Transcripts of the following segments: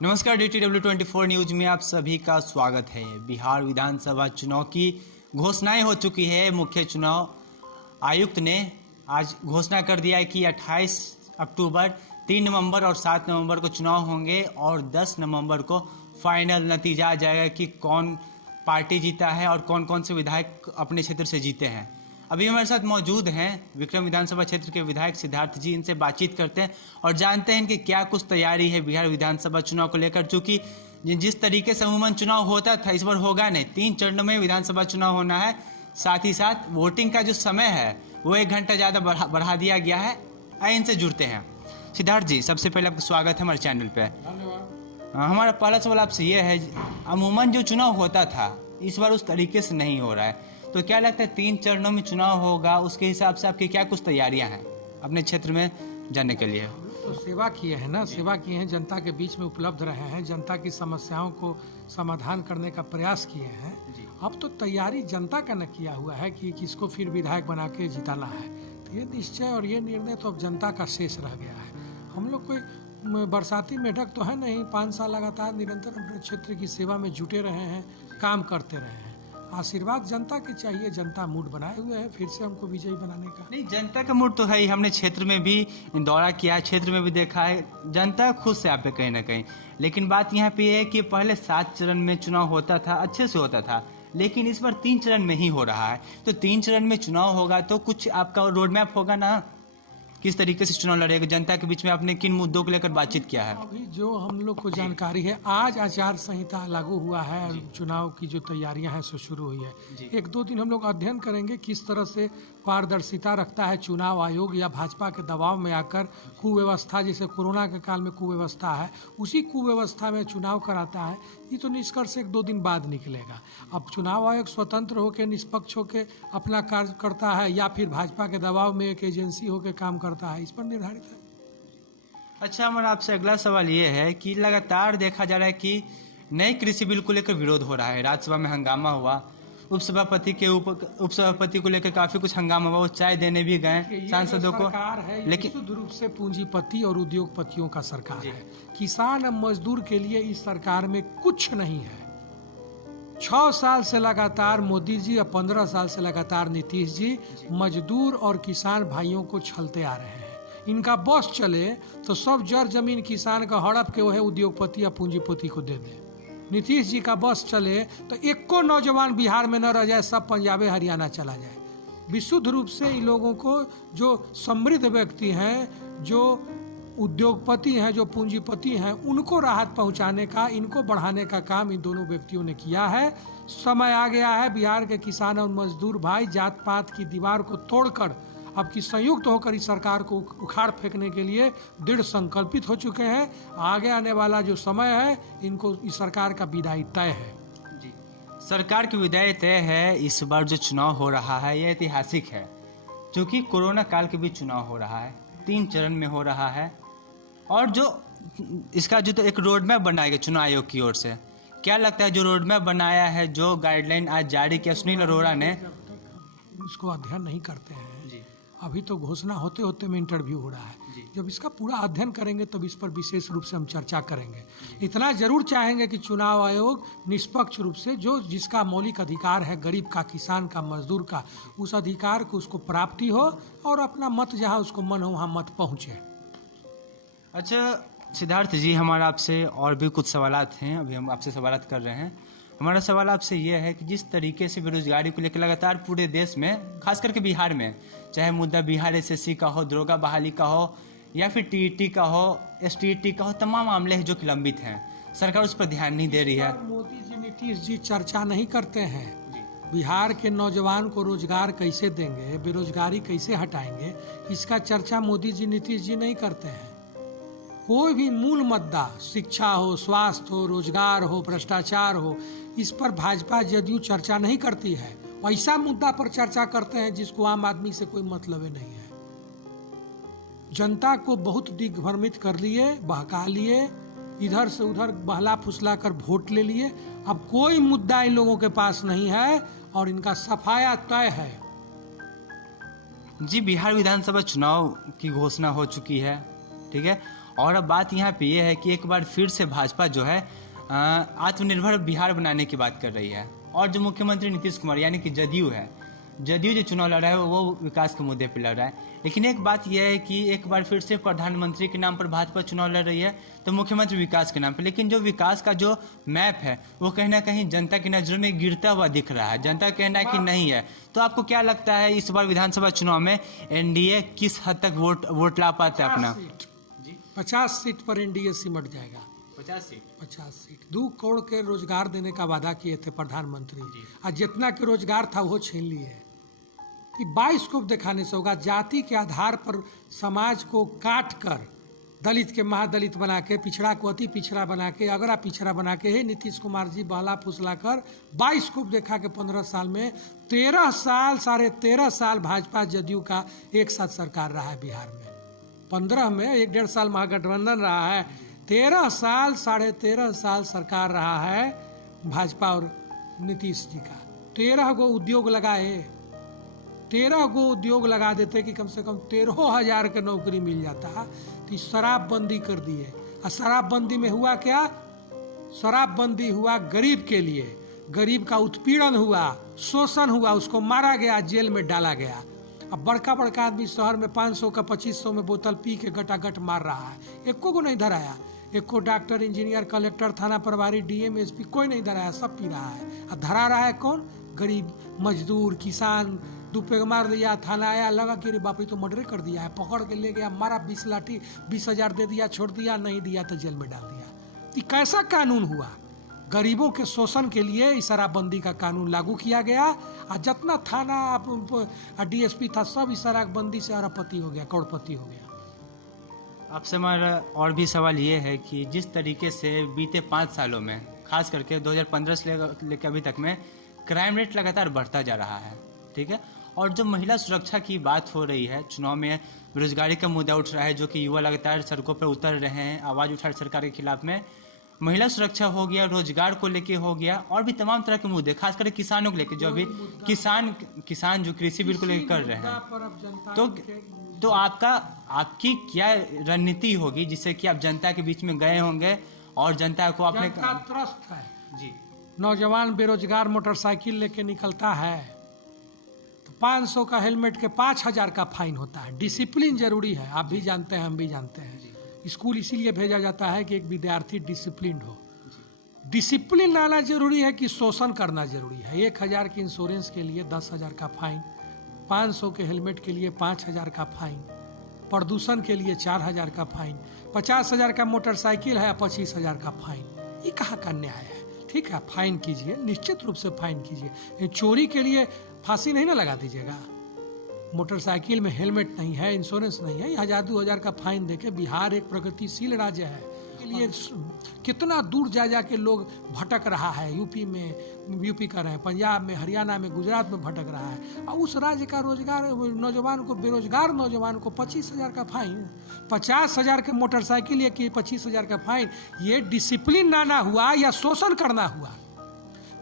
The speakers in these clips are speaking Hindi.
नमस्कार, DTW24 न्यूज में आप सभी का स्वागत है। बिहार विधानसभा चुनाव की घोषणाएं हो चुकी है। मुख्य चुनाव आयुक्त ने आज घोषणा कर दिया है कि 28 अक्टूबर, 3 नवंबर और 7 नवंबर को चुनाव होंगे और 10 नवंबर को फाइनल नतीजा आ जाएगा कि कौन पार्टी जीता है और कौन कौन से विधायक अपने क्षेत्र से जीते हैं। अभी हमारे साथ मौजूद हैं विक्रम विधानसभा क्षेत्र के विधायक सिद्धार्थ जी। इनसे बातचीत करते हैं और जानते हैं कि क्या कुछ तैयारी है बिहार विधानसभा चुनाव को लेकर। चूंकि जिस तरीके से अमूमन चुनाव होता था, इस बार होगा नहीं। 3 चरणों में विधानसभा चुनाव होना है। साथ ही साथ वोटिंग का जो समय है वो 1 घंटा ज़्यादा बढ़ा दिया गया है। आइए इनसे जुड़ते हैं। सिद्धार्थ जी, सबसे पहले आपका स्वागत है हमारे चैनल पे। धन्यवाद। हमारा पहला सवाल आपसे ये है, अमूमन जो चुनाव होता था इस बार उस तरीके से नहीं हो रहा है, तो क्या लगता है 3 चरणों में चुनाव होगा, उसके हिसाब से आपकी क्या कुछ तैयारियां हैं अपने क्षेत्र में जाने के लिए? तो सेवा किए हैं ना, सेवा किए हैं, जनता के बीच में उपलब्ध रहे हैं, जनता की समस्याओं को समाधान करने का प्रयास किए हैं। अब तो तैयारी जनता का न किया हुआ है कि किसको फिर विधायक बना के जिताना है। तो ये निश्चय और ये निर्णय तो अब जनता का शेष रह गया है। हम लोग कोई बरसाती मेढक तो है नहीं। 5 साल लगातार निरंतर अपने क्षेत्र की सेवा में जुटे रहे हैं, काम करते रहे हैं। आशीर्वाद जनता के चाहिए। जनता मूड बनाए हुए है फिर से हमको विजयी बनाने का। नहीं, जनता का मूड तो है ही। हमने क्षेत्र में भी दौरा किया है, क्षेत्र में भी देखा है, जनता खुश है आप पे कहीं ना कहीं। लेकिन बात यहाँ पे है कि पहले 7 चरण में चुनाव होता था, अच्छे से होता था, लेकिन इस बार 3 चरण में ही हो रहा है। तो 3 चरण में चुनाव होगा तो कुछ आपका रोड मैप होगा ना, किस तरीके से चुनाव लड़ेगा? जनता के बीच में आपने किन मुद्दों को लेकर बातचीत किया है? अभी जो हम लोग को जानकारी है, आज आचार संहिता लागू हुआ है और चुनाव की जो तैयारियां हैं सो शुरू हुई है। 1-2 दिन हम लोग अध्ययन करेंगे किस तरह से पारदर्शिता रखता है चुनाव आयोग, या भाजपा के दबाव में आकर कुव्यवस्था, जैसे कोरोना के काल में कुव्यवस्था है, उसी कुव्यवस्था में चुनाव कराता है। ये तो निष्कर्ष 1-2 दिन बाद निकलेगा। अब चुनाव आयोग स्वतंत्र होकर, निष्पक्ष होकर अपना कार्य करता है या फिर भाजपा के दबाव में एक एजेंसी होकर काम करता है, इस पर निर्धारित है। अच्छा, हमारा आपसे अगला सवाल ये है कि लगातार देखा जा रहा है कि नए कृषि बिल को लेकर विरोध हो रहा है। राज्यसभा में हंगामा हुआ, उपसभापति को लेकर काफी कुछ हंगामा हुआ, वो चाय देने भी गए सांसदों को। सरकार है, लेकिन शुद्ध रूप से पूंजीपति और उद्योगपतियों का सरकार है। किसान और मजदूर के लिए इस सरकार में कुछ नहीं है। 6 साल से लगातार मोदी जी और 15 साल से लगातार नीतीश जी मजदूर और किसान भाइयों को छलते आ रहे हैं। इनका बॉस चले तो सब जड़ जमीन किसान का हड़प के वह उद्योगपति या पूंजीपति को दे दे। नीतीश जी का बस चले तो एको नौजवान बिहार में न रह जाए, सब पंजाबे हरियाणा चला जाए। विशुद्ध रूप से इन लोगों को, जो समृद्ध व्यक्ति हैं, जो उद्योगपति हैं, जो पूंजीपति हैं, उनको राहत पहुंचाने का, इनको बढ़ाने का काम इन दोनों व्यक्तियों ने किया है। समय आ गया है बिहार के किसान और मजदूर भाई जात पात की दीवार को तोड़कर अब की संयुक्त होकर इस सरकार को उखाड़ फेंकने के लिए दृढ़ संकल्पित हो चुके हैं। आगे आने वाला जो समय है, इनको इस सरकार का विदाई तय है। जी, सरकार की विदाई तय है। इस बार जो चुनाव हो रहा है यह ऐतिहासिक है, क्योंकि कोरोना काल के बीच चुनाव हो रहा है, 3 चरण में हो रहा है। और जो इसका जो तो एक रोड मैप बनाया गया चुनाव आयोग की ओर से, क्या लगता है जो रोड मैप बनाया है, जो गाइडलाइन आज जारी किया सुनील अरोड़ा ने? इसको अध्ययन नहीं करते हैं जी, अभी तो घोषणा होते होते में इंटरव्यू हो रहा है। जब इसका पूरा अध्ययन करेंगे तब इस पर विशेष रूप से हम चर्चा करेंगे। इतना जरूर चाहेंगे कि चुनाव आयोग निष्पक्ष रूप से, जो जिसका मौलिक अधिकार है, गरीब का, किसान का, मजदूर का, उस अधिकार को उसको प्राप्ति हो और अपना मत जहां उसको मन हो वहां मत पहुंचे। अच्छा सिद्धार्थ जी, हमारा आपसे और भी कुछ सवालात हैं। अभी हम आपसे सवालात कर रहे हैं। हमारा सवाल आपसे ये है कि जिस तरीके से बेरोजगारी को लेकर लगातार पूरे देश में, खास करके बिहार में, चाहे मुद्दा बिहार SSC का हो, दरोगा बहाली का हो, या फिर TET का हो, STET का हो, तमाम मामले हैं जो कि लंबित हैं, सरकार उस पर ध्यान नहीं दे रही है। मोदी जी, नीतीश जी चर्चा नहीं करते हैं। बिहार के नौजवान को रोजगार कैसे देंगे, बेरोजगारी कैसे हटाएंगे, इसका चर्चा मोदी जी, नीतीश जी नहीं करते हैं। कोई भी मूल मुद्दा, शिक्षा हो, स्वास्थ्य हो, रोजगार हो, भ्रष्टाचार हो, इस पर भाजपा जदयू चर्चा नहीं करती है। ऐसा मुद्दा पर चर्चा करते हैं जिसको आम आदमी से कोई मतलब नहीं है। जनता को बहुत दिग्भ्रमित कर लिए, बहका लिए, इधर से उधर बहला फुसला कर वोट ले लिए। अब कोई मुद्दा इन लोगों के पास नहीं है और इनका सफाया तय है। जी, बिहार विधानसभा चुनाव की घोषणा हो चुकी है, ठीक है, और अब बात यहाँ पे ये है कि एक बार फिर से भाजपा जो है आत्मनिर्भर बिहार बनाने की बात कर रही है। और जो मुख्यमंत्री नीतीश कुमार यानी कि जदयू है, जदयू जो चुनाव लड़ रहा है वो विकास के मुद्दे पर लड़ रहा है। लेकिन एक बात यह है कि एक बार फिर से प्रधानमंत्री के नाम पर भाजपा चुनाव लड़ रही है, तो मुख्यमंत्री विकास के नाम पर। लेकिन जो विकास का जो मैप है वो कहीं ना कहीं जनता की नज़रों में गिरता हुआ दिख रहा है। जनता का कहना है कि नहीं है। तो आपको क्या लगता है इस बार विधानसभा चुनाव में एनडीए किस हद तक वोट ला पाता है अपना? 50 सीट पर एनडीए सिमट जाएगा। 50 सीट 2 करोड़ के रोजगार देने का वादा किए थे प्रधानमंत्री, और जितना के रोजगार था वो छीन लिए। कि 22 को दिखाने से होगा। जाति के आधार पर समाज को काट कर दलित के महादलित बना के, पिछड़ा को अति पिछड़ा बना के, अगरा पिछड़ा बना के हे नीतीश कुमार जी बहला फुसला कर 22 को देखा के 15 साल में 13 साल 13.5 साल भाजपा जदयू का एक साथ सरकार रहा है बिहार में। 15 में 1.5 साल महागठबंधन रहा है। 13 साल 13.5 साल सरकार रहा है भाजपा और नीतीश जी का। 13 गो उद्योग लगाए, 13 गो उद्योग लगा देते कि कम से कम 13,000 के नौकरी मिल जाता। तो शराबबंदी कर दिए। और शराबबंदी में हुआ क्या? शराबबंदी हुआ गरीब के लिए, गरीब का उत्पीड़न हुआ, शोषण हुआ, उसको मारा गया, जेल में डाला गया। अब बड़का बड़का आदमी शहर में 500 का 2500 में बोतल पी के गटागट मार रहा है, एको को नहीं धराया। एको डॉक्टर, इंजीनियर, कलेक्टर, थाना प्रभारी, डीएम, एसपी कोई नहीं धराया, सब पी रहा है। और धरा रहा है कौन? गरीब मजदूर, किसान। 2 पैग मार दिया, थाना आया, लगा कि अरे बाप रे तो मर्डर कर दिया है, पकड़ के ले गया, मारा 20 लाठी, 20,000 दे दिया, छोड़ दिया, नहीं दिया तो जेल में डाल दिया। ये कैसा कानून हुआ? गरीबों के शोषण के लिए इस शराबबंदी का कानून लागू किया गया। और जितना थाना डीएसपी था सब इस शराबबंदी से अरबपति हो गया, करोड़पति हो गया। आपसे हमारा और भी सवाल ये है कि जिस तरीके से बीते 5 सालों में, खास करके 2015 से लेकर अभी तक में क्राइम रेट लगातार बढ़ता जा रहा है, ठीक है, और जो महिला सुरक्षा की बात हो रही है, चुनाव में बेरोजगारी का मुद्दा उठ रहा है, जो कि युवा लगातार सड़कों पर उतर रहे हैं, आवाज़ उठा रहे सरकार के खिलाफ में। महिला सुरक्षा हो गया, रोजगार को लेके हो गया, और भी तमाम तरह के मुद्दे, खासकर किसानों को लेके, जो अभी किसान जो कृषि बिल को लेकर कर रहे हैं। तो आपकी क्या रणनीति होगी जिससे कि आप जनता के बीच में गए होंगे और जनता को आपने त्रस्त है जी। नौजवान बेरोजगार मोटरसाइकिल लेके निकलता है तो 500 का हेलमेट के 5,000 का फाइन होता है। डिसिप्लिन जरूरी है, आप भी जानते हैं, हम भी जानते हैं। स्कूल इसीलिए भेजा जाता है कि एक विद्यार्थी डिसिप्लिन हो। डिसिप्लिन लाना जरूरी है कि शोषण करना जरूरी है। 1,000 के इंश्योरेंस के लिए 10,000 का फाइन, 500 के हेलमेट के लिए 5,000 का फाइन, प्रदूषण के लिए 4,000 का फाइन, 50,000 का मोटरसाइकिल है, 25,000 का फाइन। ये कहाँ का न्याय है? ठीक है, फाइन कीजिए, निश्चित रूप से फाइन कीजिए। चोरी के लिए फांसी नहीं ना लगा दीजिएगा। मोटरसाइकिल में हेलमेट नहीं है, इंश्योरेंस नहीं है, 1,000-2,000 का फाइन देके बिहार एक प्रगतिशील राज्य है। के लिए कितना दूर जा जा के लोग भटक रहा है। यूपी कर रहे हैं, पंजाब में, हरियाणा में, गुजरात में भटक रहा है। और उस राज्य का रोजगार नौजवान को, बेरोजगार नौजवान को 25,000 का फाइन, 50,000 के मोटरसाइकिल या कि 25,000 का फाइन। ये डिसिप्लिन लाना हुआ या शोषण करना हुआ?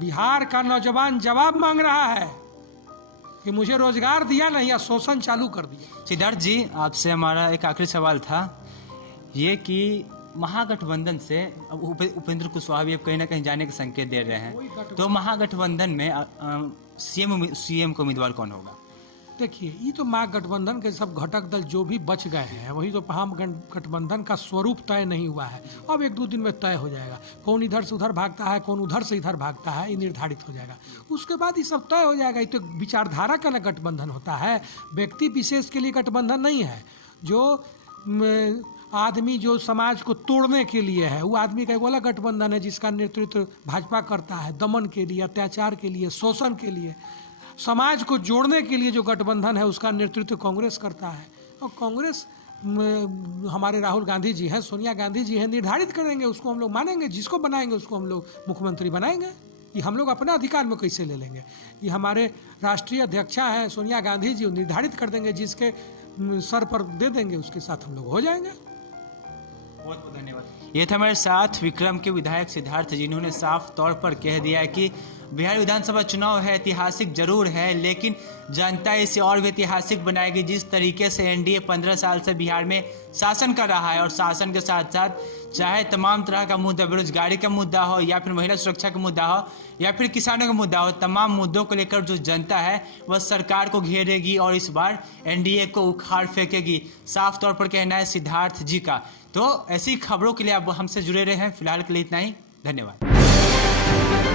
बिहार का नौजवान जवाब मांग रहा है कि मुझे रोजगार दिया नहीं या शोषण चालू कर दिया। सिद्धार्थ जी, आपसे हमारा एक आखिरी सवाल था ये कि महागठबंधन से उपेंद्र कुशवाहा भी कहीं ना कहीं जाने के संकेत दे रहे हैं, तो महागठबंधन में सीएम का उम्मीदवार कौन होगा? देखिए, ये तो महागठबंधन के सब घटक दल जो भी बच गए हैं वही तो महागठबंधन का स्वरूप तय नहीं हुआ है। अब 1-2 दिन में तय हो जाएगा। कौन इधर से उधर भागता है, कौन उधर से इधर भागता है, ये निर्धारित हो जाएगा। उसके बाद ये सब तय हो जाएगा। ये तो विचारधारा का ना गठबंधन होता है, व्यक्ति विशेष के लिए गठबंधन नहीं है। जो आदमी जो समाज को तोड़ने के लिए है वो आदमी का एक अलग गठबंधन है, जिसका नेतृत्व भाजपा करता है। दमन के लिए, अत्याचार के लिए, शोषण के लिए, समाज को जोड़ने के लिए जो गठबंधन है उसका नेतृत्व कांग्रेस करता है। और कांग्रेस हमारे राहुल गांधी जी हैं, सोनिया गांधी जी हैं, निर्धारित करेंगे, उसको हम लोग मानेंगे। जिसको बनाएंगे उसको हम लोग मुख्यमंत्री बनाएंगे। ये हम लोग अपने अधिकार में कैसे ले लेंगे? ये हमारे राष्ट्रीय अध्यक्षा हैं सोनिया गांधी जी, निर्धारित कर देंगे, जिसके सर पर दे देंगे उसके साथ हम लोग हो जाएंगे। बहुत बहुत धन्यवाद। ये था हमारे साथ विक्रम के विधायक सिद्धार्थ, जिन्होंने साफ तौर पर कह दिया है कि बिहार विधानसभा चुनाव है, ऐतिहासिक जरूर है, लेकिन जनता इसे और भी ऐतिहासिक बनाएगी। जिस तरीके से एनडीए 15 साल से बिहार में शासन कर रहा है और शासन के साथ साथ चाहे तमाम तरह का मुद्दा, बेरोजगारी का मुद्दा हो या फिर महिला सुरक्षा का मुद्दा हो या फिर किसानों का मुद्दा हो, तमाम मुद्दों को लेकर जो जनता है वह सरकार को घेरेगी और इस बार एनडीए को उखाड़ फेंकेगी। साफ तौर पर कहना है सिद्धार्थ जी का। तो ऐसी खबरों के लिए आप हमसे जुड़े रहे हैं। फिलहाल के लिए इतना ही, धन्यवाद।